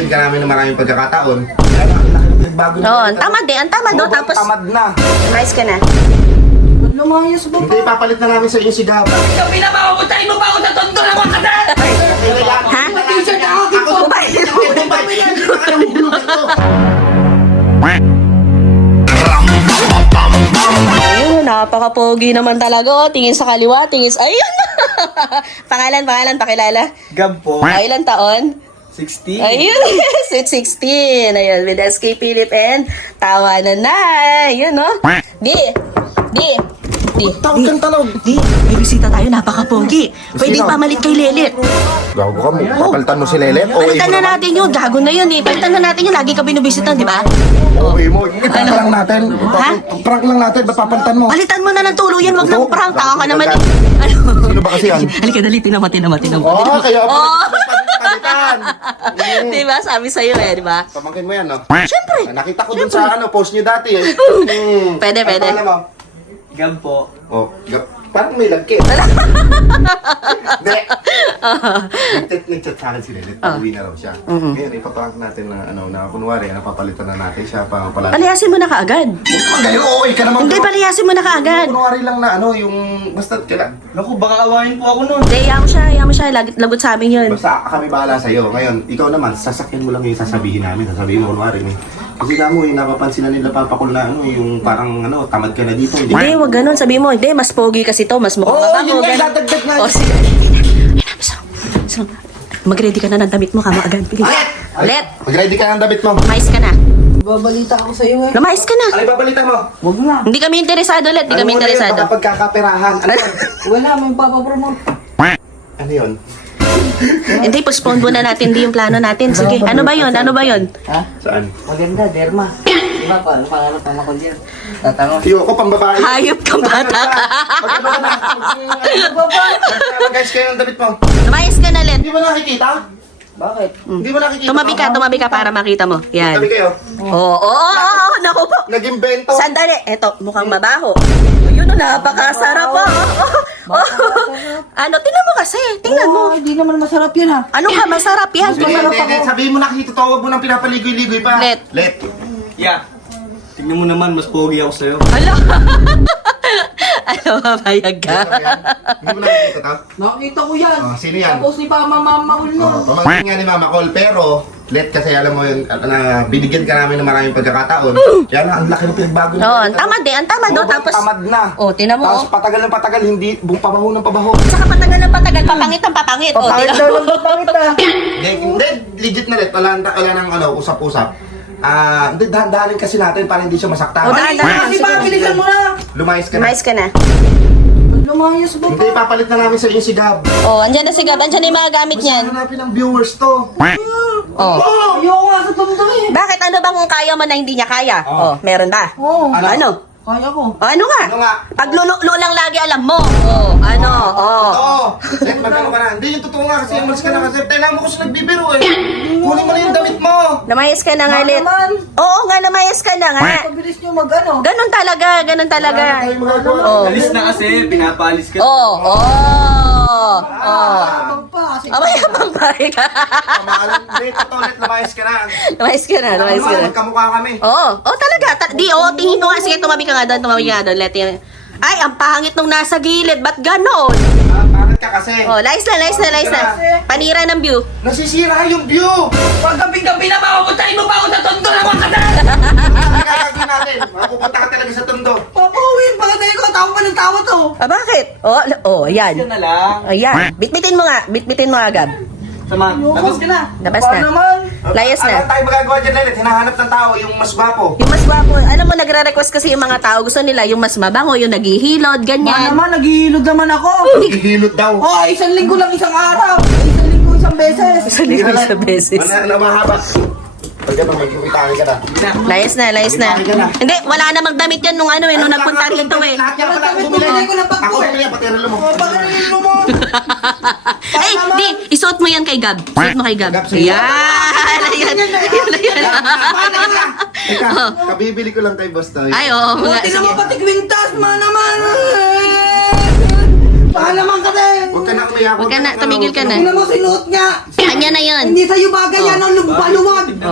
dahil ka namin na maraming pagkakataon. Bago na. Oon, no, tamad eh. Ang tamad, do no? Tapos... Tamad na. Mayos ka na. Lumayos ba pa? Hindi, papalit na namin sa inyo si Gab. Gabi na mo pa ako sa tondo na mga kasal! Ha? Ha? Ha? Ha? Ha? Napaka-pogi naman talaga. Oh. Tingin sa kaliwa, tingin sa... Ayun! pangalan, pangalan, pakilala. Gab po. Kailan sa... taon? 16. Ayun, sweet yes, 16. Ayun, with SK Philip and tawa na na. Ayun, no? Di! Di! Di! Tawag kang talog! Di! May bisita tayo, napaka-pogi. Pwede Sino? pamalit kay Lelet. Gago ka mo. Oh. Papalitan mo si Lelet? Palitan na ba? natin yun. Gago na yun eh. Palitan na natin yun. Lagi ka binubisitan, di ba? Uwi oh. mo. Ipaprank ano? lang natin. Ha? P -p -p -p prank lang natin. Papapalitan mo. Palitan mo na ng tulo yan. Huwag nang prank. Tawa ka naman eh. Ano? Sino ba kasi yan? Halika, dali. Tinamatin naman. Tinamatin naman. Oh, kaya pa kasagutan. mm. Diba? Sabi sa'yo eh, diba? Pamangkin mo yan, no? Syempre. nakita ko Siyempre. dun sa ano, post niyo dati eh. Pwede, pwede. Ano mo? Gab Oh, gab parang may lagke. Hindi. Nag-chat sa akin sila. Uwi uh, na raw siya. Uh, uh, Ngayon, ipapalak natin na, ano, na kunwari, napapalitan na natin siya pa pala. Palihasin mo na kaagad. ka hindi mo ka naman. Hindi, palihasin mo na kaagad. Kunwari lang na, ano, yung, basta, kaya, naku, baka awahin po ako nun. Hindi, ayaw siya, ayaw mo siya, lagot sa amin yun. Basta, kami bahala sa'yo. Ngayon, ikaw naman, sasakyan mo lang yung sasabihin namin. Sasabihin mo, kunwari, ni. kasi na mo, yung napapansin na nila papakul na ano, yung parang ano, tamad ka na dito. Hindi, hindi wag ganun. Sabi mo, hindi, mas pogi kasi kasi to mas mukhang oh, mabango. Oo, yun nga, dadagdag Oh, sige. So, mag-ready ka na ng damit mo, kama agad. Let! Ulit! Mag-ready ka na ng damit mo. Mais ka na. Babalita ako sa iyo eh. Lamais ka na. Ay, babalita mo. Huwag na. Hindi kami interesado, let. Ay, Hindi kami interesado. Ano mo na yun? Ano? Wala, may papapromote. Ano yun? Hindi, postpone mo na natin. Hindi yung plano natin. Sige. Ano ba yun? Ano ba yun? Ha? Saan? Maganda, derma. Tiyo ko, pang babae. Hayop ka, bata ka. Mag-ice kayo ng damit mo. Mag-ice ka na, lang. Hindi mo nakikita? Bakit? Hindi mo nakikita. Tumabi ka, tumabi ka para makita mo. Yan. Tumabi kayo? Oo. Oo, oo, oo. Naku po. Naging bento. Sandali. Eto, mukhang mabaho. Ayun, napakasarap po. Ano, tingnan mo kasi. Tingnan mo. Hindi naman masarap yan ha. Ano ka, masarap yan. Hindi, hindi, hindi. Sabihin mo nakikita to. Huwag mo nang pinapaligoy-ligoy pa. Let. Let. Yeah. Tignan mo naman, mas pogi ako sa'yo. Hala! ano ba, bayag ka? Hindi mo ano nakikita ka? Nakikita no, ko yan. Oh, ah, sino yan? Tapos ni pa, Mama Mama Ulno. Oh, ah, Pamangin uh, nga ni Mama Col, pero let kasi alam mo yung uh, uh, binigyan ka namin ng maraming pagkakataon. Mm. Kaya na, ang laki ng pinagbago. Oo, no, oh, ang tamad eh, ang tamad. no, tapos, tamad na. Oo, oh, tinamo. Tapos patagal ng patagal, hindi, buong pabaho ng pabaho. Saka patagal ng patagal, papangit ang papangit. Papangit oh, daw ng papangit na. Hindi, legit na let, wala, nang ano, usap-usap. Ah, uh, dahan-dahanin kasi natin para hindi siya masaktan. Oh, dahan dahan kasi pa, bilis si lang Lumayas ka na. Lumayas ka na. Lumayas ba pa? Hindi, papalit na namin sa inyo si Gab. Oh, andyan na si Gab. Andyan na yung mga gamit niyan. Mas hanapin na ang viewers to. Oh. oh. Ayoko ano nga sa tumutuloy. Bakit? Ano bang kung kaya mo na hindi niya kaya? Oh, oh meron ba? Oh. Ano? ano? Kaya oh, Ano nga? Ano nga? Pag lulo lang lagi alam mo. Oh, ano? Oh. Oo. Oh. Oh. Eh, ka na. Hindi yung totoo nga kasi oh. umalis ka na kasi tayo mo ko siya nagbibiro eh. Kunin mo na yung damit mo. Namayas ka, na ka na nga ulit. Oo nga, namayas ka na nga. Pabilis niyo mag ano? Ganon talaga, ganon talaga. Ganun talaga. Ganun oh. Alis na kasi, pinapalis ka. Oo, oh. oo. Oh. Oh, oh. Ah, mamba, sige. Oh, mamba. Mamba, hindi. Toilet, lumayas ka na. Lumayas ka na, lumayas ka na. Magkamukha kami. Oo. Oh, talaga. Ta di, oh, tingin ko nga. Sige, tumabi ka nga doon. Tumabi ka nga doon. Let Ay, ang pangit nung nasa gilid. Ba't ganon? Pangit ka kasi. Oh, lais na, lais na, lais na. Panira ng view. Nasisira yung view. Pag gabi-gabi na makapuntahin mo pa ako sa tondo na mga kadal. Ang gagawin natin. Makapunta ka talaga sa tondo. Oh. Ah, oh, bakit? Oh, l- oh, ayan. Na lang. Ayan. Bitbitin mo nga. Bitbitin mo agad. Tama. Tapos ka na. Tapos na. Naman. Layas na. Ano tayo magagawa dyan na Hinahanap ng tao yung mas bapo. Yung mas bapo. Alam mo, nagre-request kasi yung mga tao. Gusto nila yung mas mabango, yung naghihilod, ganyan. Ano naman, naghihilod naman ako. Naghihilod daw. Oh, isang linggo lang isang araw. Isang linggo isang beses. Isang linggo isang beses. Ano na mahabak? Home, oh, layas na, layas na. Gabriel, hmm. Hindi, wala na magdamit yan nung ano eh, Ayung, nung nagpunta rito eh. Ako, Ay, uh, hey, di, isuot mo yan kay Gab. Isuot mo kay Gab. Yeah. Yan! Mga mga na, yan na yan! Kabibili ko lang kay boss tayo. Ay, oo. Buti na pati kwintas, mga naman! Paano ka din? Huwag ka na umiyak. Huwag ka na, tumigil ka na. Huwag na mo sinuot niya. Kanya na yun. Hindi sa'yo bagay yan. Ano, lupalo?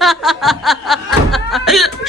哈哈哈哈哈哈。